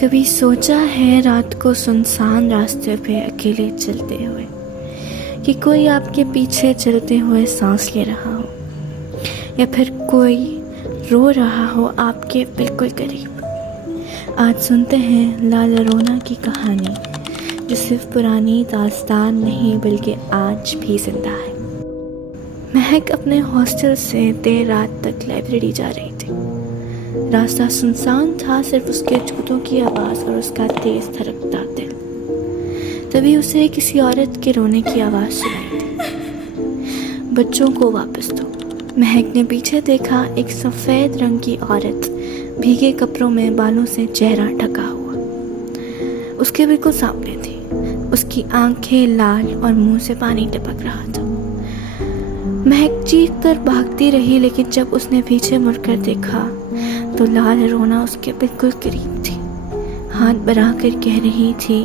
کبھی سوچا ہے رات کو سنسان راستے پہ اکیلے چلتے ہوئے کہ کوئی آپ کے پیچھے چلتے ہوئے سانس لے رہا ہو، یا پھر کوئی رو رہا ہو آپ کے بالکل قریب؟ آج سنتے ہیں لال رونا کی کہانی، جو صرف پرانی داستان نہیں بلکہ آج بھی زندہ ہے۔ مہک اپنے ہاسٹل سے دیر رات تک لائبریری جا رہی تھی۔ راستہ سنسان تھا، صرف اس کے جوتوں کی آواز اور اس کا تیز دھڑکتا دل۔ تبھی اسے کسی عورت کے رونے کی آواز سنائی دی۔ بچوں کو واپس دو۔ مہک نے پیچھے دیکھا، ایک سفید رنگ کی عورت بھیگے کپڑوں میں، بالوں سے چہرہ ڈھکا ہوا اس کے بالکل سامنے تھی۔ اس کی آنکھیں لال اور منہ سے پانی ٹپک رہا تھا۔ مہک چیخ کر بھاگتی رہی، لیکن جب اس نے پیچھے مڑ کر دیکھا تو لال رونا اس کے بالکل قریب تھی۔ ہاتھ بڑھا کر کہہ رہی تھی،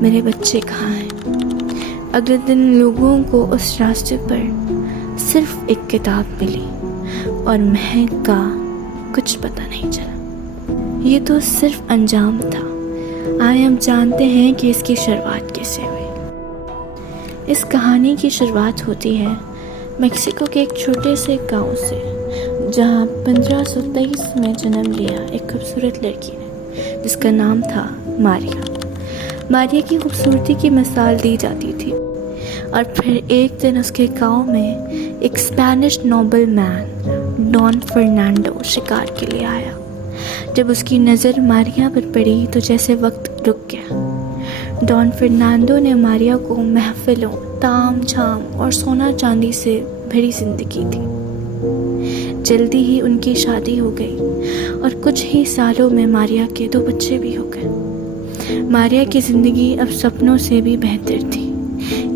میرے بچے کہاں ہیں؟ اگلے دن لوگوں کو اس راستے پر صرف ایک کتاب ملی اور مہک کا کچھ پتہ نہیں چلا۔ یہ تو صرف انجام تھا۔ آئے ہم جانتے ہیں کہ اس کی شروعات کیسے ہوئی۔ اس کہانی کی شروعات ہوتی ہے میکسیکو کے ایک چھوٹے سے گاؤں سے، جہاں 1523 میں جنم لیا ایک خوبصورت لڑکی نے، جس کا نام تھا ماریا۔ ماریا کی خوبصورتی کی مثال دی جاتی تھی، اور پھر ایک دن اس کے گاؤں میں ایک اسپینش نوبل مین ڈان فرنانڈو شکار کے لیے آیا۔ جب اس کی نظر ماریا پر پڑی تو جیسے وقت رک گیا۔ ڈان فرنانڈو نے ماریا کو محفلوں، تام جھام اور سونا چاندی سے بھری زندگی دی۔ جلدی ہی ان کی شادی ہو گئی، اور کچھ ہی سالوں میں ماریا کے 2 بچے بھی ہو گئے۔ ماریا کی زندگی اب سپنوں سے بھی بہتر تھی۔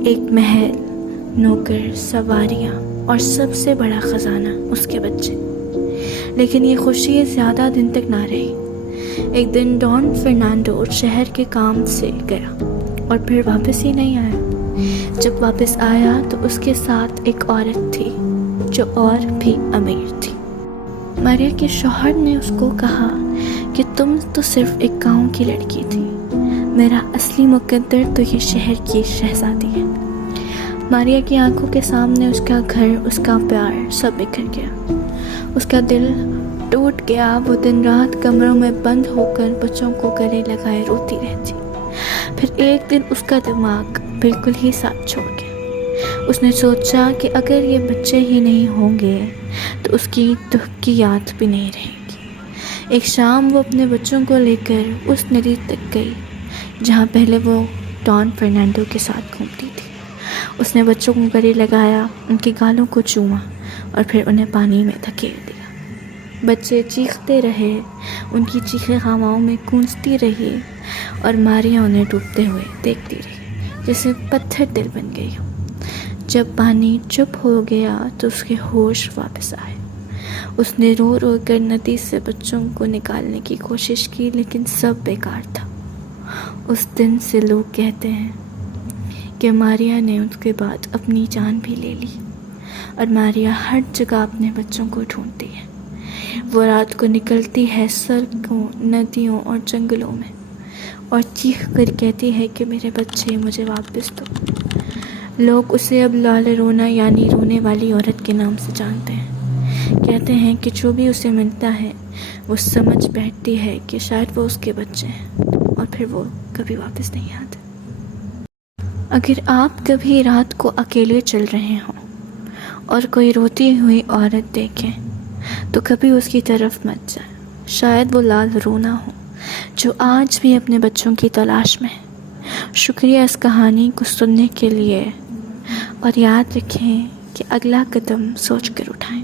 ایک محل، نوکر، سواریاں اور سب سے بڑا خزانہ اس کے بچے۔ لیکن یہ خوشی زیادہ دن تک نہ رہی۔ ایک دن ڈان فرنانڈو شہر کے کام سے گیا اور پھر واپس ہی نہیں آیا۔ جب واپس آیا تو اس کے ساتھ ایک عورت تھی جو اور بھی امیر تھی۔ ماریا کے شوہر نے اس کو کہا کہ تم تو صرف ایک گاؤں کی لڑکی تھی، میرا اصلی مقدر تو یہ شہر کی شہزادی ہے۔ ماریا کی آنکھوں کے سامنے اس کا گھر، اس کا پیار سب بکھر گیا۔ اس کا دل ٹوٹ گیا۔ وہ دن رات کمروں میں بند ہو کر بچوں کو گلے لگائے روتی رہتی۔ پھر ایک دن اس کا دماغ بالکل ہی ساتھ چھوڑ گیا۔ اس نے سوچا کہ اگر یہ بچے ہی نہیں ہوں گے تو اس کی دکھ کی یاد بھی نہیں رہے گی۔ ایک شام وہ اپنے بچوں کو لے کر اس ندی تک گئی جہاں پہلے وہ ڈان فرنانڈو کے ساتھ گھومتی تھی۔ اس نے بچوں کو گلے لگایا، ان کے گالوں کو چوما اور پھر انہیں پانی میں دھکیل دیا۔ بچے چیختے رہے، ان کی چیخیں خاماؤں میں گونجتی رہی، اور ماریا انہیں ڈوبتے ہوئے دیکھتی رہی جیسے پتھر دل بن گئی ہو۔ جب پانی چپ ہو گیا تو اس کے ہوش واپس آئے۔ اس نے رو رو کر ندی سے بچوں کو نکالنے کی کوشش کی، لیکن سب بیکار تھا۔ اس دن سے لوگ کہتے ہیں کہ ماریا نے اس کے بعد اپنی جان بھی لے لی، اور ماریا ہر جگہ اپنے بچوں کو ڈھونڈتی ہے۔ وہ رات کو نکلتی ہے سڑکوں، ندیوں اور جنگلوں میں، اور چیخ کر کہتی ہے کہ میرے بچے مجھے واپس دو۔ لوگ اسے اب لال رونا یعنی رونے والی عورت کے نام سے جانتے ہیں۔ کہتے ہیں کہ جو بھی اسے ملتا ہے وہ سمجھ بیٹھتی ہے کہ شاید وہ اس کے بچے ہیں، اور پھر وہ کبھی واپس نہیں آتے۔ اگر آپ کبھی رات کو اکیلے چل رہے ہوں اور کوئی روتی ہوئی عورت دیکھیں تو کبھی اس کی طرف مت جائیں۔ شاید وہ لال رونا ہو جو آج بھی اپنے بچوں کی تلاش میں ہے۔ شکریہ اس کہانی کو سننے کے لیے، اور یاد رکھیں کہ اگلا قدم سوچ کر اٹھائیں۔